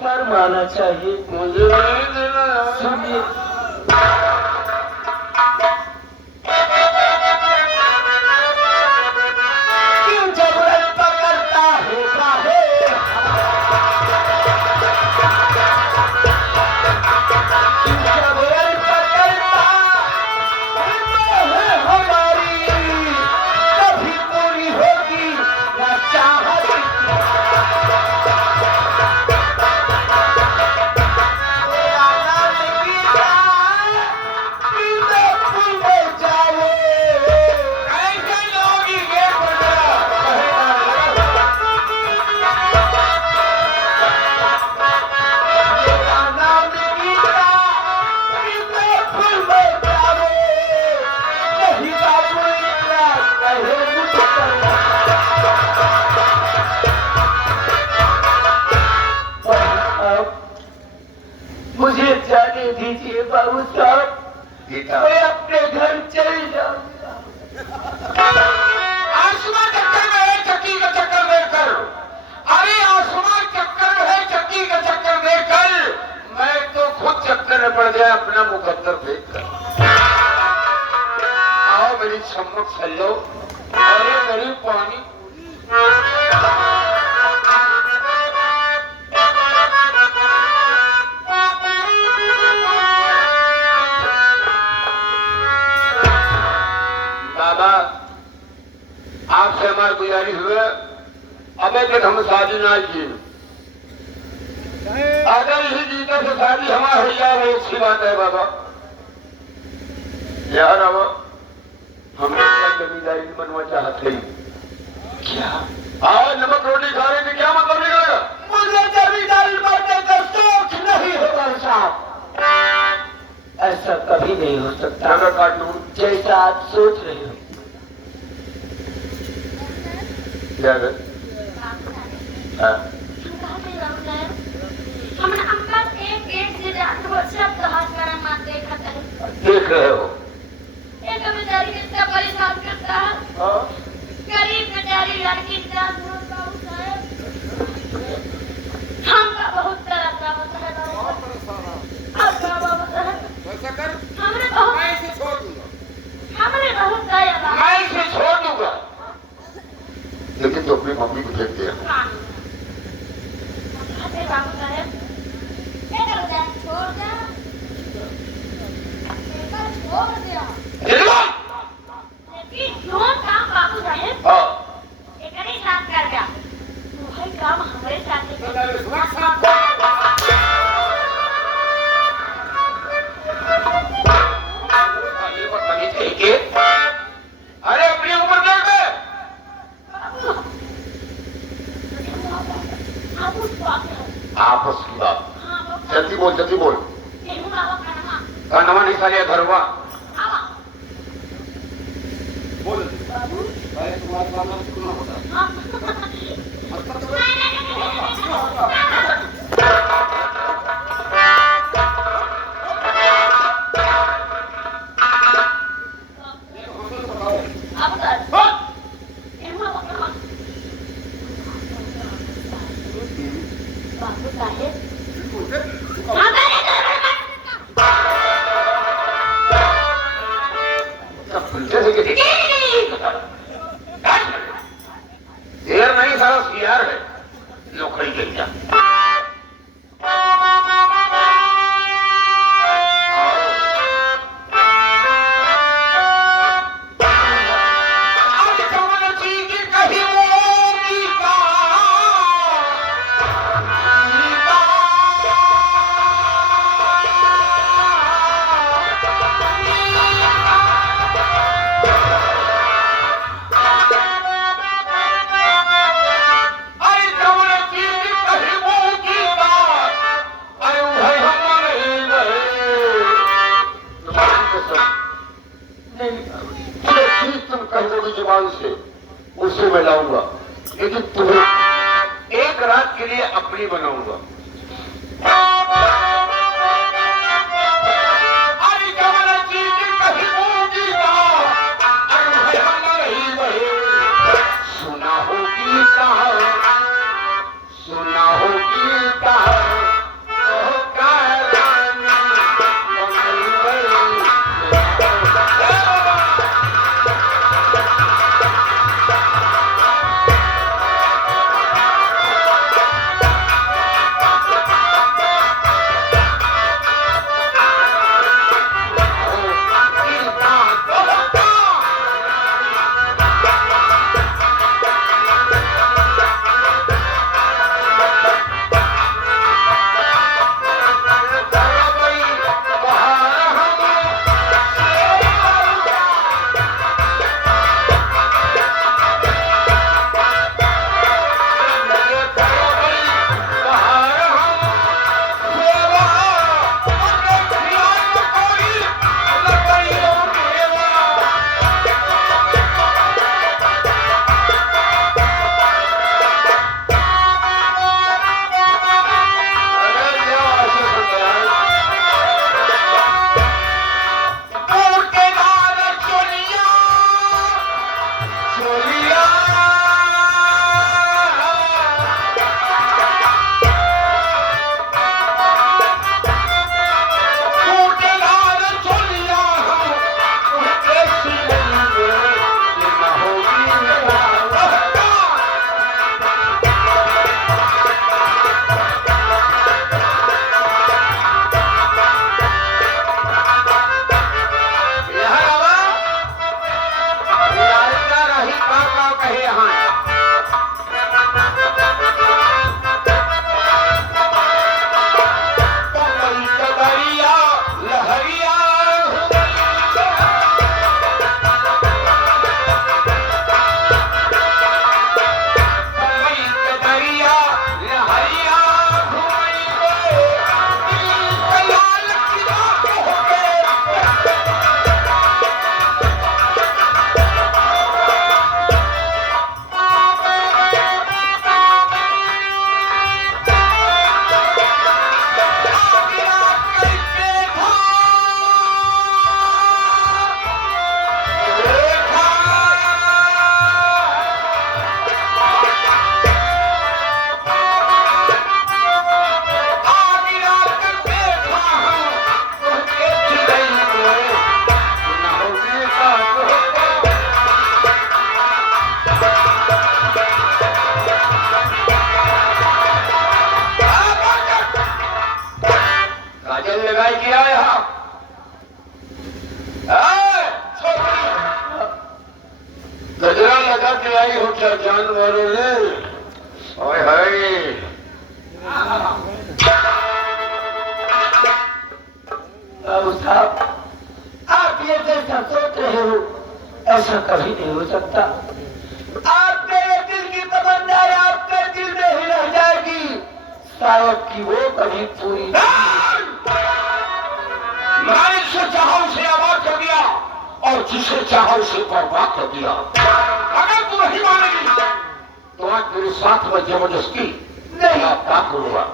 फरमाना चाहिए। मुझे नहीं देना। सुनिए, क्यों जबरन पकड़ता है काहे, क्यों जबरन पकड़ता है हमारी, कभी पूरी होगी ना चाहत। मुझे जाने दीजिए बाबू साहब, मैं अपने घर चल जाऊंगा। आसमान चक्कर में है, चक्की का चक्कर देकर। अरे आसमान चक्कर में है, चक्की का चक्कर देकर मैं तो खुद चक्कर में पड़ गया अपना मुकद्दर फेंक कर। आओ मेरी चम्मच चलो। अरे मेरी पानी बाबा, आपसे हमारी गुजारिश हुए, अब एक हम शादी ना की। अगर इसी जीते से शादी हमारा हो जाए वो अच्छी बात है बाबा। यार अब हम जमींदारी बनवा चाहते हैं। क्या आज नमक रोटी खा रहे थे, क्या मतलब निकलेगा? मुझे जमींदारी बनने का शौक नहीं है बाबू साहब, ऐसा कभी नहीं हो सकता अगर काटून जैसा आप सोच रहे हो। क्या है? हाँ। देख रहे हो परेशान करता है, हाँ? गरीब बेचारी लड़की हमका बहुत तरह होता है। हमने बहुत दया मैं इसे छोड़ दूंगा, लेकिन तो अपनी मम्मी को भेज दिया। बाबू साहब छोड़ दिया, लेकिन जो काम बाबू साहब हाँ। एक साथ कर गया वही काम हमारे साथ अरे अपनी उम्र देख ले। आपस की बात जल्दी बोल, जल्दी बोल। कानमा नहीं सालिया घर हुआ बोल। तुम्हारे काम सुनना होता बाबू साहेब देर नहीं सारा सियार है नौकरी के लिए। से उससे मैं लाऊंगा, लेकिन तुम्हें एक रात के लिए अपनी बनाऊंगा। सुना होगी कहावत, सुना होगी कहावत, रहे हो, ऐसा कभी नहीं हो सकता। आपके ये दिल की तमन्ना आपके दिल में ही रह जाएगी, शायद कि वो कभी पूरी मैं जिसे चाहा उसे आबाद कर दिया और जिसे चाहा उसे बर्बाद कर दिया। अगर तू नहीं मानेगी तो आज मेरे साथ में जबरदस्ती नहीं क्या करूंगा।